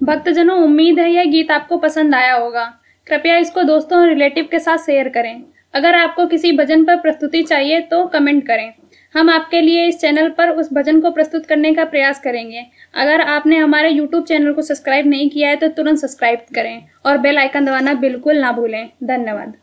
भक्तजनों, उम्मीद है यह गीत आपको पसंद आया होगा। कृपया इसको दोस्तों और रिलेटिव के साथ शेयर करें। अगर आपको किसी भजन पर प्रस्तुति चाहिए तो कमेंट करें। हम आपके लिए इस चैनल पर उस भजन को प्रस्तुत करने का प्रयास करेंगे। अगर आपने हमारे YouTube चैनल को सब्सक्राइब नहीं किया है तो तुरंत सब्सक्राइब करें और बेल आइकन दबाना बिल्कुल ना भूलें। धन्यवाद।